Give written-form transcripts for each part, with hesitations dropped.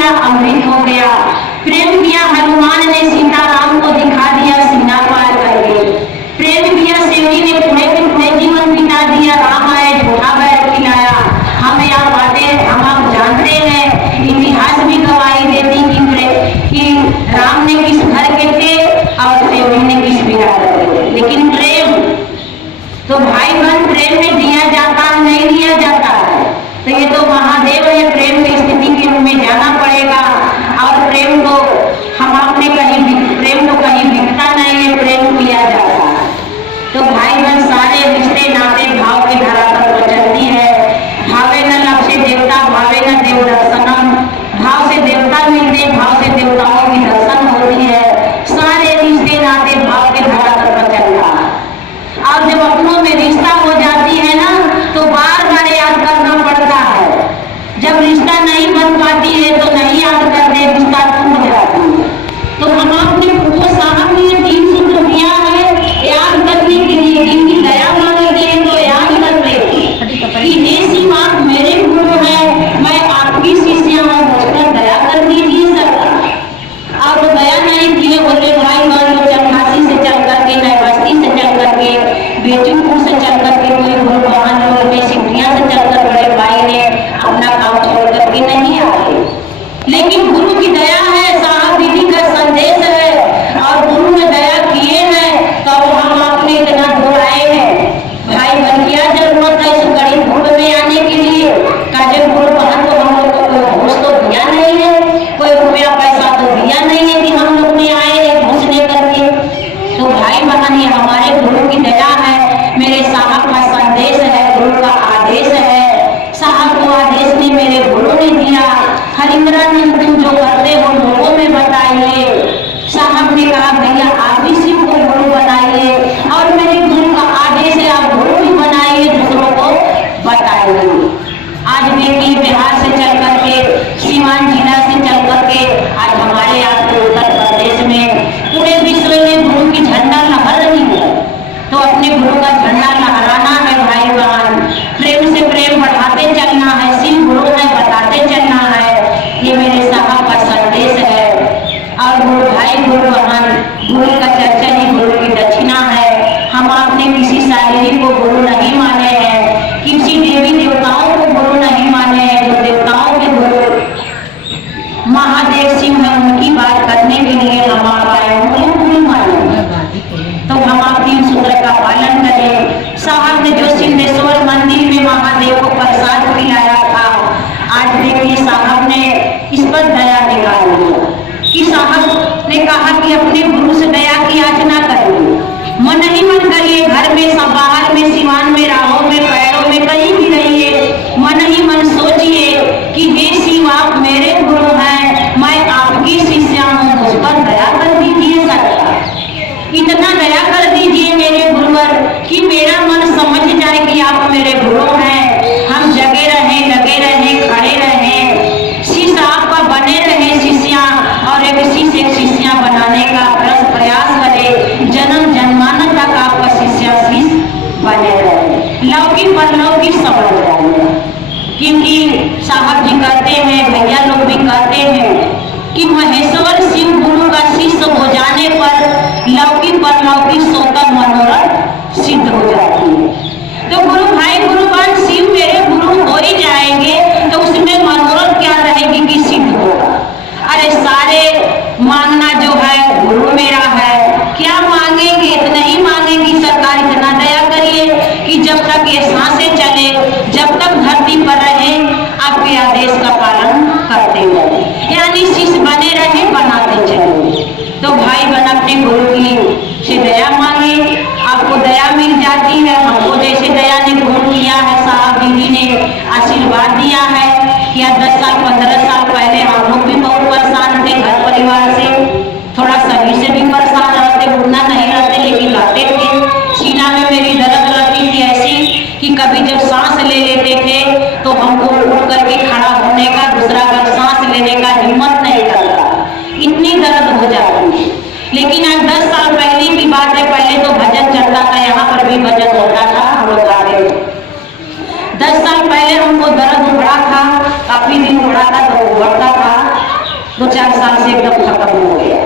दिया अमृत हो गया। प्रेम किया हनुमान ने सीता राम को दिखा दिया सीना पार करके। प्रेम किया शिवजी ने पुणे जीवन बिता दिया, राम आए झूठा बैर खिलाया। हम यहाँ बातें हम आप जानते हैं, इतिहास भी गवाही देती कि राम ने किस घर के थे और शिवजी ने किस बिगाड़ के थे। लेकिन प्रेम तो भाई बहन प्रेम में दिया जाता है, नहीं दिया जाता है। तो ये तो महादेव है, प्रेम की स्थिति के रूप में जाना पड़ेगा। और प्रेम को हम आपने प्रेम तो कहीं बिकता नहीं है, प्रेम किया जाता है। तो भाई बहन सारे रिश्ते नाते भाव के धरातल पर चलती है। भावे न लक्ष्य देवता भावे न देव दर्शनम, भाव से देवता मिलते, भाव से देवताओं की दर्शन होती है। सारे रिश्ते नाते भाव के धरातल पर चलता है। और जब अपनों में रिश्ता हो जाती है ना, तो बार बार याद करना पड़ता है। जब रिश्ता नहीं बन पाती है तो नहीं याद करते, रिश्ता टूट जाती है। तो हम आपने वो साहब ने 3 सूत्र दिया है याद करने के लिए, जिनकी दया मांगते हैं तो याद कर ले कि हे शिव आप मेरे गुरु हैं, मैं आपकी शिष्या हूँ, मुझ पर दया कर दीजिए सरकार। और वो दया नहीं किए, बोले भाई मान लो चरखासी से चल करके, नैबस्ती से चल करके, बेचुपुर से चल करके, कोई गुरु वाहन लोग में सिंधिया से चलकर बड़े भाई ने अपना काम छोड़ करके नहीं आए। लेकिन गुरु की दया है, साहब दीदी का संदेश है और गुरु ने दया किए हैं तो हम आपने इतना दूर आए हैं। भाई बन क्या जरूरत है इस गरीब धूप में आने के लिए? काजे गुरु बहन तो हम लोग को कोई घूस तो दिया नहीं है, कोई रुपया पैसा तो दिया नहीं है कि हम लोग ने आए हैं घूस लेकर के। तो भाई बहन ये हमारे गुरु की दया है, मेरे साहब का संदेश है, गुरु का आदेश है। साहब को आदेश ने मेरे गुरु ने दिया, हरिमरन तुम जो करते हो लोगों में बताइए। साहब ने कहा भैया आप भी शिव को गुरु बनाइए, और मेरे गुरु का आदेश है आप गुरु भी बनाइए, दूसरों को बताइए। आज देखिए बिहार से चल करके, सीवान जिला से चल करके आज हमारे आपके उत्तर प्रदेश में पूरे विश्व में गुरु की झंडा लहर रही है। तो अपने गुरु का झंडा लहराना है भाई बहन, प्रेम से प्रेम बढ़ाते चलना है, शिव गुरु है बताते चलना है, ये मेरे साहब का संदेश है। और गुरु भाई गुरु बहन, गुरु का चर्चा ही गुरु की दक्षिणा है। हम आपने किसी शारीरी को गुरु नहीं माने हैं, किसी देवी देवताओं को गुरु नहीं माने हैं। जो देवताओं के गुरु महादेव शिव है, उनकी बात करने के लिए हम आप आए, उनको गुरु माने। तो हम आप 3 सूत्र का पालन करें। साहब ने जो सिद्धेश्वर मंदिर में महादेव को प्रसाद पिलाया था, आज देखिए साहब ने इस पर दया निकाल दी कि साहब ने कहा कि अपने गुरु से दया की याचना करिए, मन ही मन करिए, घर में सब बाहर में सिवान में राहों में पैरों में कहीं भी रहिए, मन ही मन सोचिए कि हे शिव आप मेरे गुरु हैं, मैं आपकी शिष्या हूँ, मुझ पर दया कर दीजिए सरकार। इतना दया कर दीजिए मेरे गुरुवर कि मेरा मन समझ जाए कि आप मेरे गुरु हैं। हम जगे रहें, लगे रहें, खड़े रहें, शिष्य आपका बने रहे शिष्या, और एक शिष्य एक शिष्या बनाने का प्रयास करें, जन्म जन्मांतर तक आपका शिष्य शिष्य बने रहे, लौकिक परलौकिक समझ जाए। क्योंकि साहब जी कहते हैं, भैया लोग भी कहते हैं कि महेश्वर शिव गुरु का शिष्य हो जाने पर लौकिक परलौकिक सोकर मनोरथ सिद्ध हो जाती है। तो गुरु भाई गुरुवान शिव मेरे गुरु हो ही जाएंगे तो उसमें मनोरथ क्या रहेगी कि सिद्ध होगा। अरे सारे मांगना जो है गुरु मेरा है, क्या मांगेंगे? इतना ही मांगेंगी सरकार इतना दया करिए कि जब तक ये सांसें चले, जब तक धरती पर रहे, आपके आदेश का पालन करते रहे, यानी शिष्य बने रहे, बनाते चले। तो भाई बहन अपने गुरु की से दया मांगे, आपको दया मिल जाती है। हमको जैसे दया ने ग्रहण किया है, साहब दीदी ने आशीर्वाद दिया है कि 10 साल 15 साल पहले हम लोग भी बहुत परेशान थे, घर परिवार से थोड़ा शरीर से भी परेशान रहते, उतना नहीं रहते लेकिन रहते थे। सीना में मेरी दर्द रहती थी ऐसी कि कभी जब सांस ले लेते थे तो हमको उठ करके खड़ा होने का, दूसरा बार सांस लेने का हिम्मत नहीं करता, इतनी दर्द हो जाती है। लेकिन आज 10 साल पहले की बात है, पहले तो भजन चलता था, यहाँ पर भी भजन होता था, हम लोग गा रहे थे। 10 साल पहले हमको दर्द उभरा था, काफी दिन उभरा था तो उभरता था, साल से एकदम खत्म हो गया।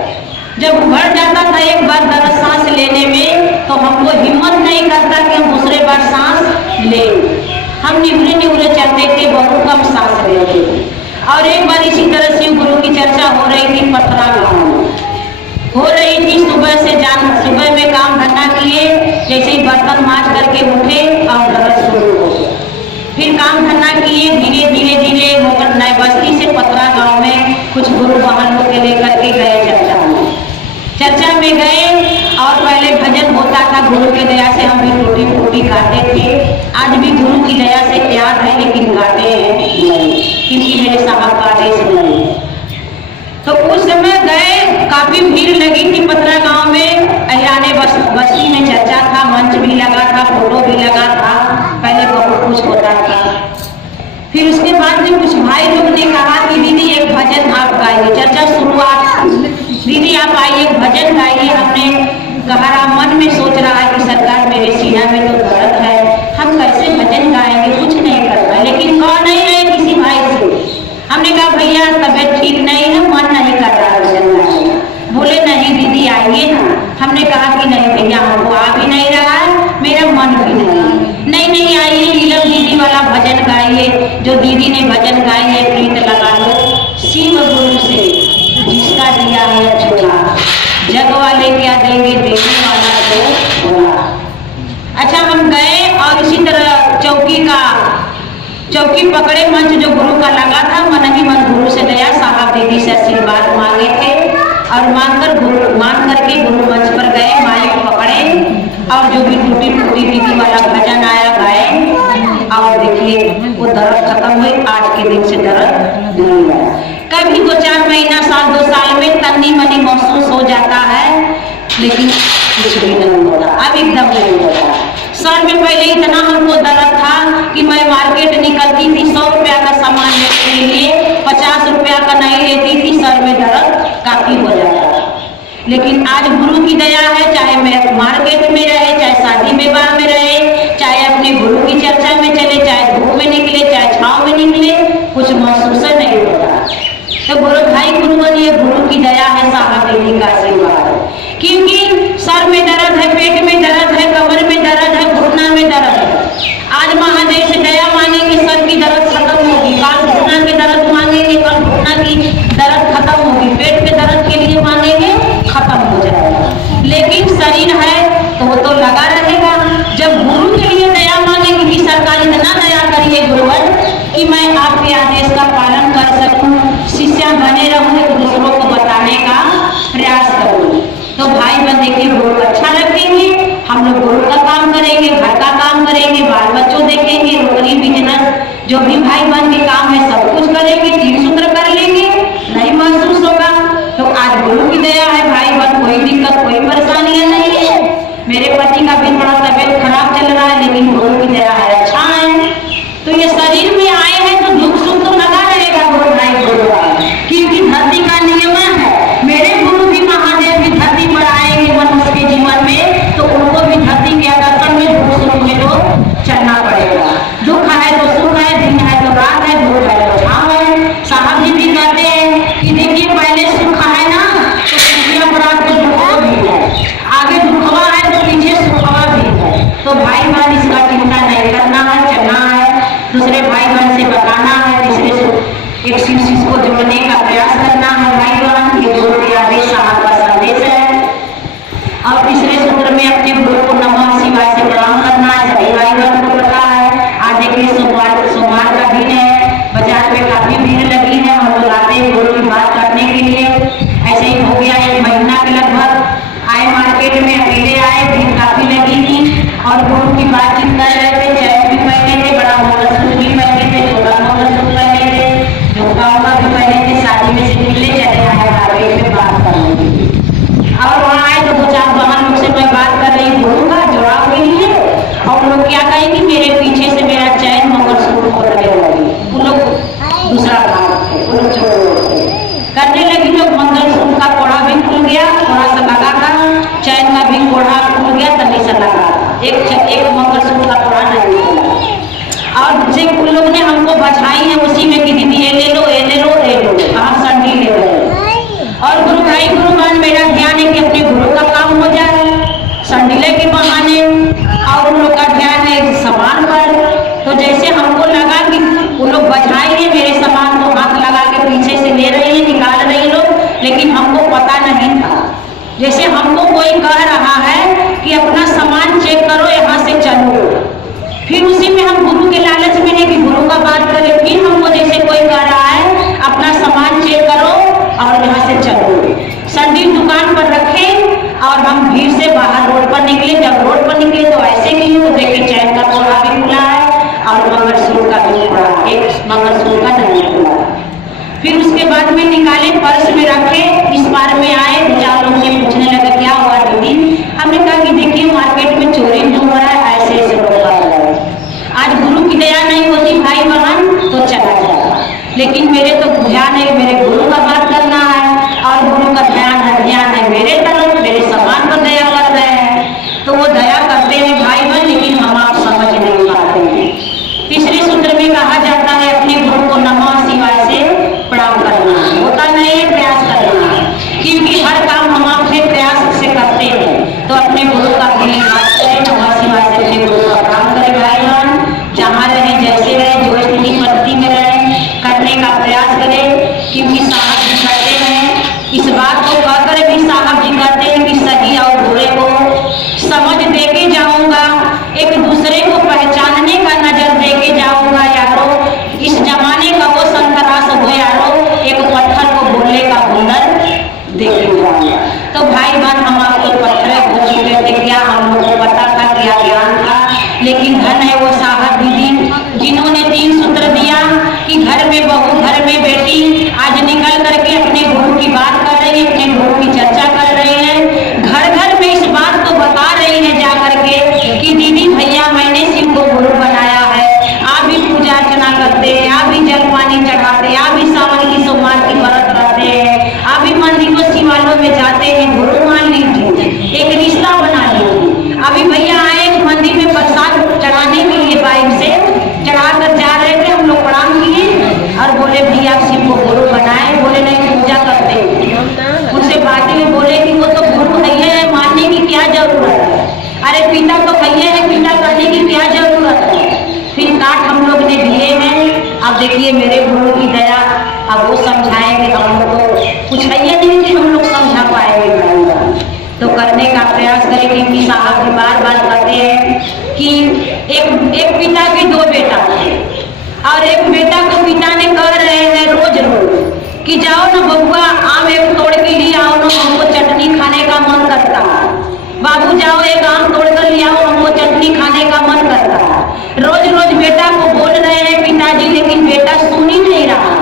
जब बढ़ जाता था एक बार दर्द सांस लेने में तो हमको हिम्मत नहीं करता कि हम दूसरे बार सांस लें। हम निवरे निवरे चलते थे, बहुत कम सांस लेते थे। और एक बार इसी तरह शिव गुरु की चर्चा हो रही थी पथरा गांव में हो रही थी। सुबह में काम धंधा किए, जैसे ही बर्तन मांज करके उठे और दर्द शुरू हो गया। फिर काम धंधा किए, धीरे धीरे धीरे मोकर नए बस्ती से पथरा गांव में कुछ गुरु बहन के लेकर के गए चर्चा में गए। और पहले भजन होता था, गुरु की दया से हम भी टूटी फूटी गाते थे। आज भी गुरु की दया से याद है, लेकिन गाते हैं नहीं, क्योंकि मेरे साहब का आदेश नहीं। तो उस समय गए, काफी भीड़ लगी थी पथरा गांव में। अहिराने बस्ती में चर्चा था, मंच भी लगा था, फोटो भी लगा था, पहले बहुत कुछ होता था। फिर उसके बाद में कुछ भाई लोग ने कहा कि दीदी एक भजन आप गाइए। चर्चा शुरुआत, दीदी आप आइए एक भजन गाइए। हमने कहा मन में सोच रहा है कि सरकार मेरे सीना में तो दर्द है, हम कैसे भजन गाएंगे, कुछ नहीं करता। लेकिन कह नहीं रहे किसी भाई से। हमने कहा भैया तबीयत ठीक नहीं है, मन नहीं कर रहा भजन गाने। बोले नहीं दीदी आइए ना। हमने कहा कि नहीं भैया हमको आ भी नहीं रहा है, मेरा मन भी नहीं आइए नीलम दीदी वाला भजन गाइए, जो दीदी ने भजन गाई है, प्रीत लगा लो शिव गुरु से जिसका दिया है झोला, जग वाले क्या देंगे देने वाला तो बोला। अच्छा हम गए और इसी तरह चौकी पकड़े, मंच जो गुरु का लगा था, मन ही मन गुरु से दया साहब दीदी से आशीर्वाद मांगे थे। और मान करके गुरु मंच पर गए, माइक पकड़े और जो भी टूटी फूटी दीदी वाला भजन आया गाए। और देखिए वो दर्द खत्म हुई, आज के दिन से दर्द नहीं आया। कभी 2-4 महीना साल 2 साल में तन्नी मनी महसूस हो जाता है, लेकिन कुछ भी नहीं होता, अब एकदम नहीं होता। सर में पहले इतना हमको दर्द था कि मैं मार्केट निकलती थी 100 रुपया का सामान लेने के लिए, 50 रुपया का नहीं लेती थी, सर में दर्द काफी हो जाता। लेकिन आज गुरु की दया है, चाहे मैं मार्केट में रहे, चाहे शादी विवाह में रहे, चाहे अपने गुरु की चर्चा में चले, चाहे धूप में निकले, चाहे छाव में निकले, कुछ महसूस नहीं होता। तो गुरु भाई गुरु बनिए, गुरु की दया है, साहब दीदी का आशीर्वाद है। क्योंकि सर में दर्द है, पेट में दर्द है, कमर में दर्द है, घुटना में दर्द है। आज महादेव से दया मांगेंगे, सर की दर्द खत्म होगी, कल घुटना के दर्द मांगेंगे, कल घुटना की दर्द खत्म होगी, पेट के दर्द के लिए मांगेंगे, खत्म हो जाएगा। लेकिन शरीर है तो वो तो लगा रहेगा। जब गुरु के लिए दया मांगेंगे कि सरकार इतना दया करिए गुरुवर कि मैं आपके आदेश का पालन कर सकूं, शिष्या बने रहूं, तो दूसरों को बताने का प्रयास करूं। तो भाई बन देखिए गुरु अच्छा रखेंगे, हम लोग गुरु का काम करेंगे, घर का काम करेंगे, बाल बच्चों देखेंगे, नौकरी बिजनेस जो भी भाई बन के काम है सब कुछ करेंगे, 3 सूत्र कर लेंगे, नहीं महसूस होगा। तो आज गुरु की दया है, भाई बन कोई दिक्कत कोई परेशानियां नहीं है। मेरे पति का भी थोड़ा तबियत खराब चल रहा है, लेकिन गुरु की दया है, अच्छा है। तो ये शरीर में आए हैं तो दुख सुख तो लगा रहेगा गुरु भाई गुरु, क्योंकि धरती का नियम है। मेरे गुरु भी महादेव भी धरती पर आएंगे मनुष्य के जीवन में, तो उनको भी धरती के आदर्शन में दुख सुख में तो चलना पड़ेगा। दुख है तो सुख है, दिन है तो रात है, धूप है तो छांव है। साहब जी भी कहते हैं कि देखिए पहले सुख है ना तो पीछे पर आपको दुख भी है, आगे दुखवा है तो पीछे सुखवा भी है। तो भाई बहन इसका चिंता नहीं करना है, चलना है, दूसरे भाई बहन से बताना है, तीसरे से एक शिष्य को जोड़ने का प्रयास करना है। भाई बहन ये गुरु के आदेश साहब का संदेश है। और तीसरे सूत्र में अपने गुरु को नमः शिवाय से प्रणाम करना है, सभी भाई बहन को पता है। आज देखिए सोमवार का दिन है, बाजार में काफी भीड़ लगी है, हम लोग आते हैं गुरु की बात करने के लिए। ऐसे ही हो गया 1 महीना के लगभग, आए मार्केट में अकेले आए, भीड़ काफी लगी थी और गुरु की बातचीत कर रहे थे। चैन भी पहने थे, बड़ा मंगलसूत्र भी पहने थे, छोटा मंगलसूत्र पहने थे, झुमका भी पहने थे, शादी में से निकले चले आए मार्केट में बात करने के लिए। और वहाँ आए तो 2-4 बहन लोग से मैं बात कर रही गुरु का जुड़ाव के लिए, और लोग क्या कहेंगे मेरे पीछे से मेरा चैन मंगलसूत्र खोलने लगी। वो लोग दूसरा काम थे, वो लोग करने लगी। तो मंगलसूत्र का कोड़ा भी खुल गया, थोड़ा सा लगा था, चैन का भी कोड़ा खुल गया, तभी से लगा एक मंगलसूत्र का कोड़ा नहीं खुला। और जो उन लोग ने हमको बचाई है उसी में कि दीदी ये ले लो ये ले लो ये लो, कहाँ संडी ले लो। लेकिन हमको पता नहीं था। जैसे हमको कोई कह रहा है कि अपना सामान चेक करो, यहाँ से चलो, फिर उसी में हम गुरु के लालच में है कि गुरु का बात करें, फिर हमको जैसे कोई कह रहा है अपना सामान चेक करो और यहाँ से चलो। संदीप दुकान पर रखे और हम भीड़ से बाहर रोड पर निकले। जब रोड पर निकले तो ऐसे किए तो देखे चैन का तोड़ा भी खुला है और मंगलसूत्र का भी खुला, एक मंगलसूत्र का नहीं खुला। फिर उसके बाद में निकाले, पर्स में रखे, इस बार में आए, 4 लोग ने पूछने लगे क्या हुआ दीदी। हमने कहा कि देखिए मार्केट में चोरी भी हो रहा है, ऐसे ऐसे लोग आज गुरु की दया नहीं होती भाई बहन तो चला जाता, लेकिन मेरे तो ध्यान है मेरे गुरु का बात करना है और गुरु का ध्यान है मेरे तरफ, मेरे सामान पर दया कर रहे हैं, तो वो दया करते हैं भाई बहन, लेकिन हम आप समझ नहीं पाते हैं। तीसरे सूत्र में कहा जाता है अपने गुरु को नमः शिवाय से प्रणाम करना होता नहीं है, प्रयास करना है, क्योंकि हर काम हम अपने प्रयास से करते हैं। तो अपने गुरु का धन्यवाद करें, नमः शिवाय से अपने गुरु का प्रणाम करें भाई बहन। जहाँ रहे जैसे रहे, जो स्थिति परिस्थिति में रहे, करने का प्रयास करें, क्योंकि साहब जी कहते हैं, इस बात को कहकर भी साहब जी कहते हैं कि सही और बुरे को समझ देके जाऊंगा, एक दूसरे को पहचानने का नजर देके जाऊंगा यारो, इस जमाने का वो संतरास हो यारो, एक पत्थर को बोलने का हुनर देखे जाऊंगा। तो भाई बहन हम आपको पत्थर हो चुके थे, क्या हम लोग को पता था, क्या ज्ञान था, लेकिन धन है वो साहब दीदी जिन्होंने 3 सूत्र दिया कि घर में बहू, घर में बेटी आज निकल करके अपने गुरु की बात कर रही है, अपने गुरु की चर्चा कर रही है, घर घर में इस बात को बता रही है जा करके कि दीदी भैया मैंने शिव को गुरु बनाया है, आप भी पूजा अर्चना करते हैं, आप भी जल पानी चढ़ाते हैं, आप भी सावन की सोमवार की व्रत करते हैं, आप भी मंदिरों शिवालयों में जाते हैं, गुरु मान लीजिए, एक रिश्ता बना लीजिए। अभी भैया आए मंदिर में प्रसाद चढ़ाने के लिए बाइक से चढ़ा कर जा रहे थे, हम लोग प्रणाम किए और बोले भैया आप शिव को गुरु बनाए, बोले नहीं पूजा करते हैं। उनसे बातें में बोले कि वो तो गुरु भैया है, मानने की क्या जरूरत है, अरे पिता तो भैया है, पिता करने की क्या जरूरत है। फिर काट हम लोग ने दिए हैं। अब देखिए मेरे गुरु की दया, अब वो समझाएंगे, हम लोग को कुछ है नहीं कि हम लोग समझा पाएंगे, तो करने का प्रयास करें, क्योंकि साहब जी बार बार कहते हैं कि एक पिता के 2 बेटा थे और एक बेटा को पिता ने कह रहे हैं रोज रोज कि जाओ ना बबुआ आम एक तोड़ के लिए आओ ना, हमको चटनी खाने का मन करता है, बाबू जाओ एक आम तोड़ कर ले आओ, हमको चटनी खाने का मन करता है। रोज रोज बेटा को बोल रहे हैं पिताजी, लेकिन बेटा सुन ही नहीं रहा।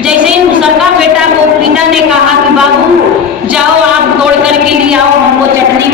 जैसे ही दूसरा बेटा को पिता ने कहा कि बाबू जाओ आप तोड़ करके ले आओ, हमको चटनी